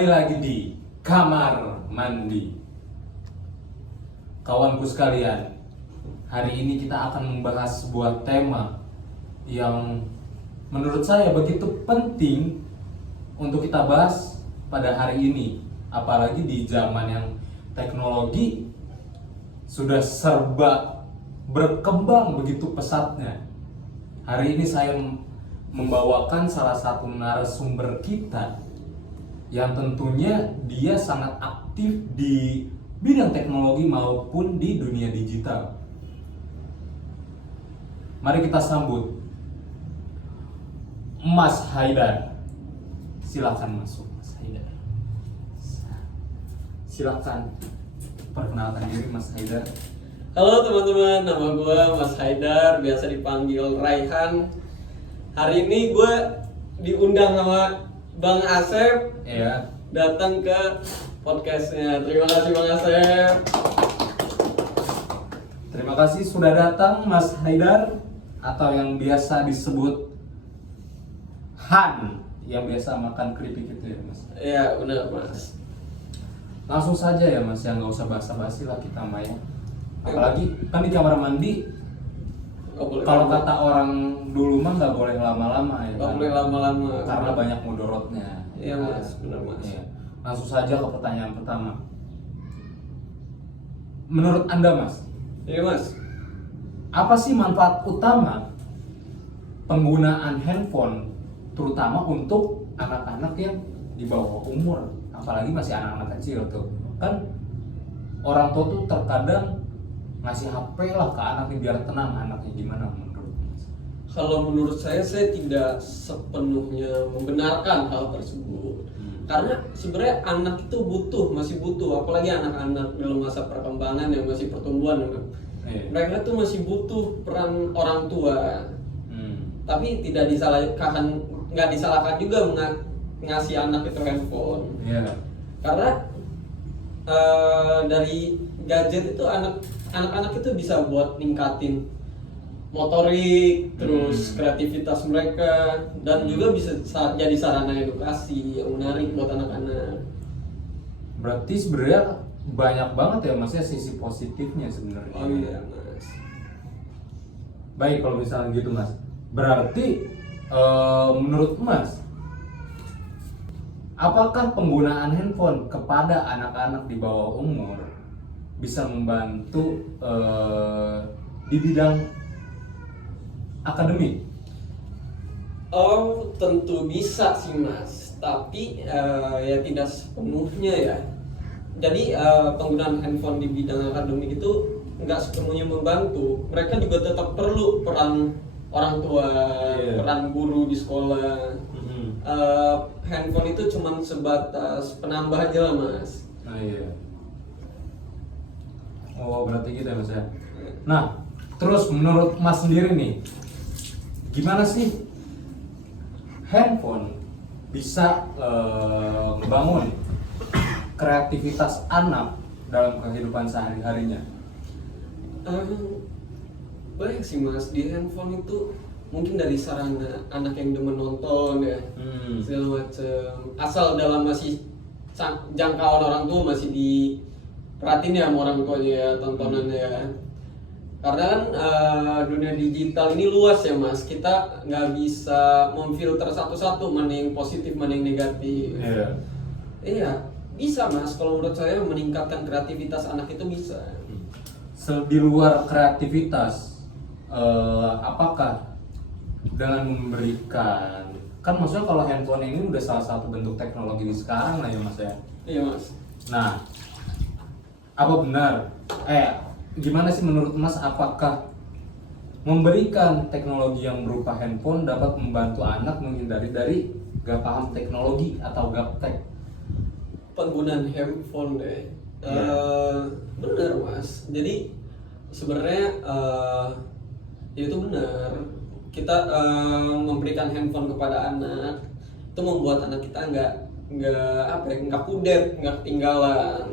Kembali lagi di Kamar Mandi. Kawanku sekalian, hari ini kita akan membahas sebuah tema yang menurut saya begitu penting untuk kita bahas pada hari ini. Apalagi di zaman yang teknologi sudah serba berkembang begitu pesatnya. Hari ini saya membawakan salah satu narasumber kita yang tentunya dia sangat aktif di bidang teknologi maupun di dunia digital. Mari kita sambut Mas Haidar. Silakan masuk, Mas Haidar. Silakan perkenalkan diri, Mas Haidar. Halo teman-teman, nama gue Mas Haidar, biasa dipanggil Raihan. Hari ini gue diundang sama Bang Asep, Iya. datang ke podcastnya. Terima kasih Bang Asep. Terima kasih sudah datang, Mas Haidar, atau yang biasa disebut Han, yang biasa makan keripik itu ya, Mas. Iya benar Mas. Langsung saja ya, Mas, yang nggak usah basa-basi lah kita Maya. Apalagi kan di kamar mandi, kalau kata orang dulu mah nggak boleh lama-lama ya. Nggak boleh lama-lama. Karena banyak mudorotnya. Iya Mas, benar Mas. Iya. Langsung saja ke pertanyaan pertama. Menurut Anda, Mas, Iya Mas. apa sih manfaat utama penggunaan handphone, terutama untuk anak-anak yang di bawah umur, apalagi masih anak-anak kecil tuh? Kan orang tua tuh terkadang ngasih HP lah ke anaknya biar tenang. Anaknya gimana menurut Mas? Kalau menurut saya tidak sepenuhnya membenarkan hal tersebut. Karena sebenarnya anak itu masih butuh, apalagi anak-anak dalam masa perkembangan yang masih pertumbuhan. Iya. Mereka tuh masih butuh peran orang tua. Tapi nggak disalahkan juga ngasih anak itu handphone. Iya. Karena dari gadget itu anak-anak itu bisa buat ningkatin motorik, terus kreativitas mereka, dan juga bisa jadi sarana edukasi yang menarik buat anak-anak. Berarti sebenarnya banyak banget ya, Mas, ya, sisi positifnya sebenarnya. Oh iya Mas. Baik kalau misalnya gitu, Mas. Berarti menurut Mas, apakah penggunaan handphone kepada anak-anak di bawah umur bisa membantu di bidang akademik? Oh tentu bisa sih Mas, tapi ya tidak sepenuhnya ya. Jadi penggunaan handphone di bidang akademik itu nggak sepenuhnya membantu. Mereka juga tetap perlu peran orang tua, peran guru di sekolah. Handphone itu cuma sebatas penambah aja lah Mas. Iya. Oh, berarti gitu ya, Mas ya. Nah, terus menurut Mas sendiri nih, gimana sih handphone bisa membangun kreativitas anak dalam kehidupan sehari-harinya? Banyak sih Mas, di handphone itu mungkin dari sarana anak yang demen nonton ya, segala macem. Asal dalam masih jangkauan orang tua, masih diperhatiin ya sama orang tuanya ya tontonannya ya. Karena kan dunia digital ini luas ya Mas, kita nggak bisa memfilter satu-satu mana yang positif mana yang negatif. Iya, bisa Mas, kalau menurut saya meningkatkan kreativitas anak itu bisa. Di luar kreativitas, apakah dengan memberikan, kan maksudnya kalau handphone ini udah salah satu bentuk teknologi di sekarang lah ya Mas ya. Iya Mas. Nah, apa benar? Gimana sih menurut Mas, apakah memberikan teknologi yang berupa handphone dapat membantu anak menghindari dari gak paham teknologi atau gaptek? Penggunaan handphone deh. Benar Mas. Jadi sebenarnya itu benar. Kita memberikan handphone kepada anak itu membuat anak kita nggak kudet, nggak ketinggalan.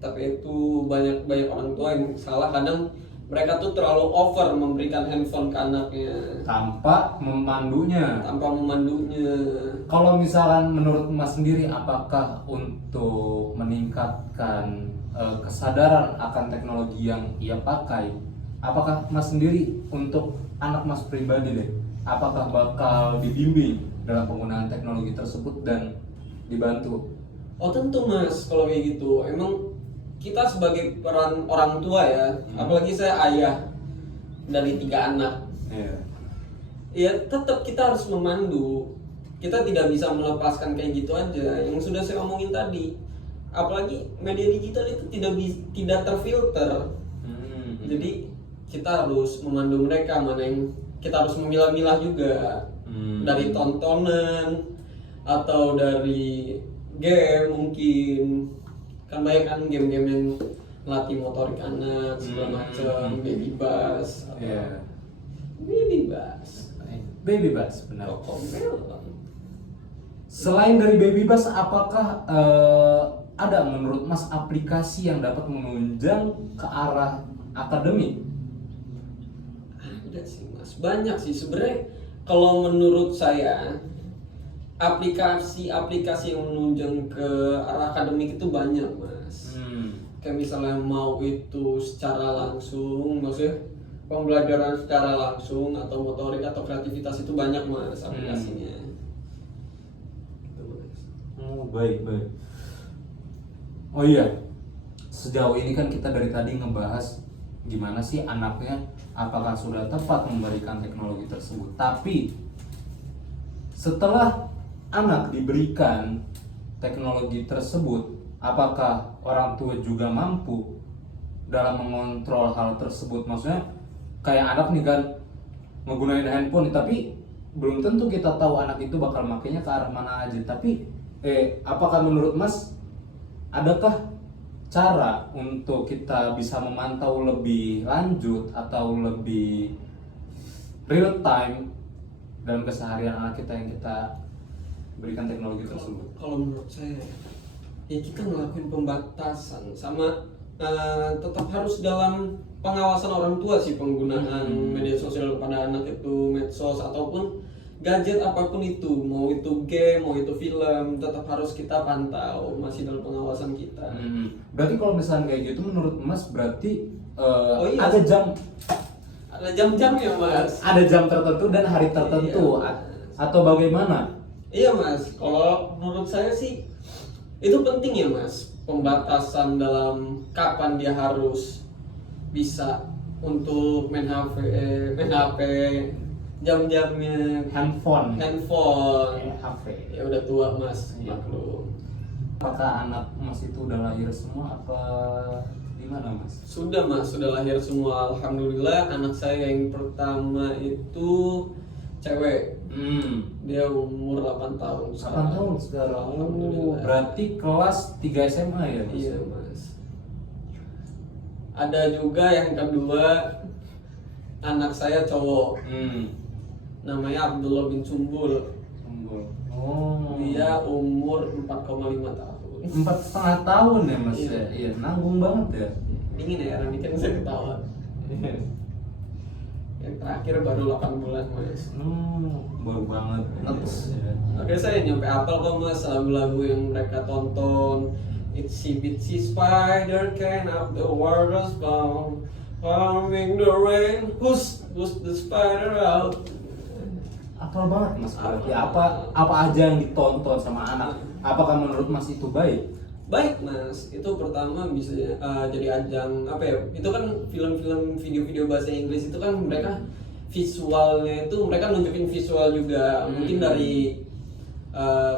Tapi itu banyak orang tua yang salah, kadang mereka tuh terlalu over memberikan handphone ke anaknya tanpa memandunya. tanpa memandunya. Kalau misalkan menurut Mas sendiri, apakah untuk meningkatkan kesadaran akan teknologi yang ia pakai, apakah Mas sendiri untuk anak Mas pribadi deh, apakah bakal dibimbing dalam penggunaan teknologi tersebut dan dibantu? Oh tentu Mas, kalau kayak gitu emang kita sebagai peran orang tua ya, apalagi saya ayah dari 3 anak. Iya. Ya tetap kita harus memandu. Kita tidak bisa melepaskan kayak gitu aja. Yang sudah saya omongin tadi. Apalagi media digital itu tidak terfilter. Jadi kita harus memandu mereka, mana yang kita harus memilah-milah juga dari tontonan atau dari game mungkin. Kan banyak kan game-game yang latih motorik anak segala macam, baby bus, Iya. baby bus. Baby bus, benar. Kokomel. Selain dari baby bus, apakah ada menurut Mas aplikasi yang dapat menunjang ke arah akademik? Ada sih Mas, banyak sih sebenarnya. Kalau menurut saya aplikasi-aplikasi yang menunjang ke arah akademik itu banyak Mas. Kayak misalnya mau itu secara langsung, maksudnya pembelajaran secara langsung atau motorik atau kreativitas itu banyak Mas aplikasinya. Gitu, Mas. Oh, baik. Oh iya, sejauh ini kan kita dari tadi ngebahas gimana sih anaknya, apakah sudah tepat memberikan teknologi tersebut. Tapi setelah anak diberikan teknologi tersebut, apakah orang tua juga mampu dalam mengontrol hal tersebut? Maksudnya kayak anak nih kan menggunakan handphone, tapi belum tentu kita tahu anak itu bakal makainya ke arah mana aja. Tapi apakah menurut Mas adakah cara untuk kita bisa memantau lebih lanjut atau lebih real time dalam keseharian anak kita yang kita berikan teknologi tersebut? Kalau menurut saya ya kita ngelakuin pembatasan sama tetap harus dalam pengawasan orang tua sih penggunaan media sosial kepada anak, itu medsos ataupun gadget apapun itu, mau itu game, mau itu film, tetap harus kita pantau, masih dalam pengawasan kita. Berarti kalau misalnya kayak gitu menurut Mas berarti iya. Ada jam-jamnya Mas. Ada jam tertentu dan hari tertentu. Iya. Atau bagaimana? Iya Mas, kalau menurut saya sih itu penting ya Mas, pembatasan dalam kapan dia harus bisa untuk main HP, jam-jamnya, Handphone. HP. Ya udah tua Mas, Iya. maklum. Apakah anak Mas itu udah lahir semua apa gimana Mas? Sudah Mas, sudah lahir semua. Alhamdulillah anak saya yang pertama itu cewek. Dia umur 8 tahun 8 tahun sekarang. Alhamdulillah. Berarti kelas 3 SMA ya Mas? Iya Mas. Ada juga yang kedua, anak saya cowok. Namanya Abdullah bin Sumbul. Oh. Dia umur 4,5 tahun. 4,5 tahun ya Mas? Iya. Iya, nanggung banget ya. Dingin ya, nanti kan saya ketawa. Yang terakhir baru 8 bulan Mas. Baru banget. Oke, saya nyampe apal kok Mas lagu-lagu yang mereka tonton. Itsy bitsy spider can up the water's bound, farming the rain, push the spider out. Apal banget Mas berarti. Apa aja yang ditonton sama anak? Apakah menurut Mas itu baik? Baik Mas, itu pertama bisa jadi ajang apa ya? Itu kan film-film video-video bahasa Inggris itu kan mereka visualnya itu mereka nunjukin visual juga. Mungkin dari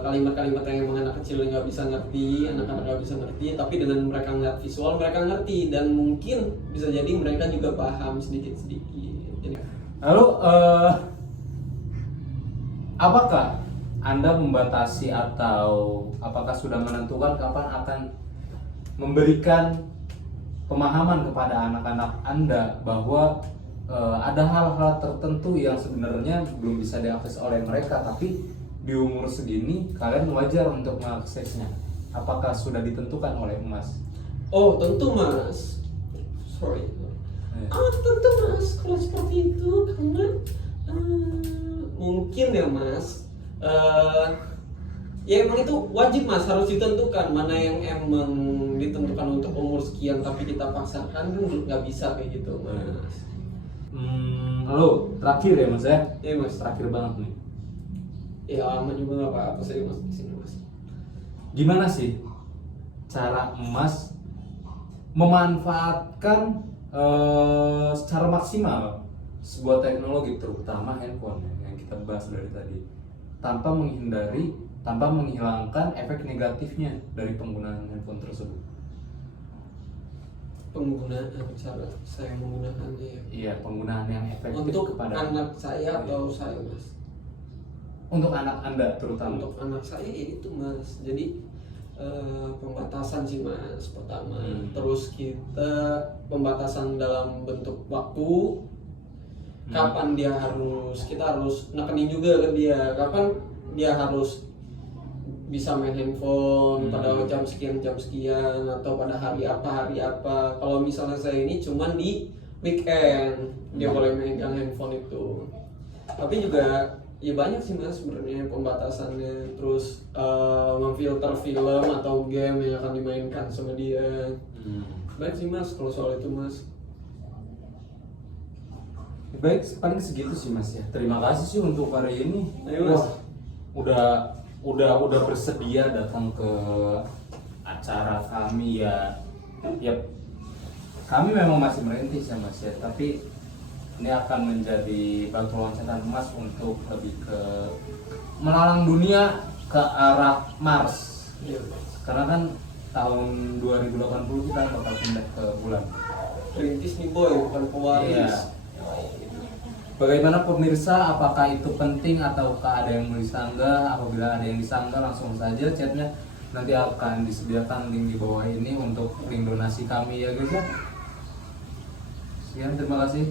kalimat-kalimat yang emang anak kecil nggak bisa ngerti, anak-anak nggak bisa ngerti, tapi dengan mereka ngeliat visual mereka ngerti dan mungkin bisa jadi mereka juga paham sedikit-sedikit. Jadi, lalu apakah Anda membatasi atau apakah sudah menentukan kapan akan memberikan pemahaman kepada anak-anak Anda bahwa ada hal-hal tertentu yang sebenarnya belum bisa diakses oleh mereka, tapi di umur segini kalian wajar untuk mengaksesnya? Apakah sudah ditentukan oleh Mas? oh tentu Mas, sorry. Tentu mas, kalau seperti itu karena mungkin ya mas, ya emang itu wajib mas, harus ditentukan mana yang emang ditentukan untuk umur sekian tapi kita paksakan kan nggak bisa kayak gitu mas. Lalu terakhir ya mas ya? Iya mas. Terakhir banget nih. Ya lama juga nggak apa-apa sih mas di sini mas. Gimana sih cara emas memanfaatkan secara maksimal sebuah teknologi, terutama handphone yang kita bahas dari tadi, tanpa menghilangkan efek negatifnya dari penggunaan handphone tersebut? Penggunaan cara saya menggunakannya ya. Iya, penggunaan yang efektif Untuk kepada anak saya atau saya mas? Untuk anak Anda terutama. Untuk anak saya ya itu mas, jadi pembatasan sih mas pertama. Terus kita pembatasan dalam bentuk waktu, kapan dia harus, kita harus nekenin juga ke dia kapan dia harus bisa main handphone pada jam sekian atau pada hari apa. Kalau misalnya saya ini cuman di weekend dia boleh megang handphone itu, tapi juga ya banyak sih mas sebenarnya pembatasannya. Terus memfilter film atau game yang akan dimainkan sama dia. Baik sih mas kalau soal itu mas. Baik, paling segitu sih mas ya. Terima kasih sih untuk hari ini. Ayo, mas. Wah, udah bersedia datang ke acara kami ya. Ya, kami memang masih merintis ya mas ya. Tapi ini akan menjadi batu loncatan emas untuk lebih ke melalang dunia ke arah Mars. Karena kan tahun 2080 kita bakal pindah ke bulan. Perintis nih boy, bukan pewaris. Iya. Bagaimana pemirsa, apakah itu penting ataukah ada yang mau disanggah? Apabila ada yang disanggah langsung saja chatnya, nanti akan disediakan link di bawah ini untuk link donasi kami ya guys ya. Sekian, terima kasih.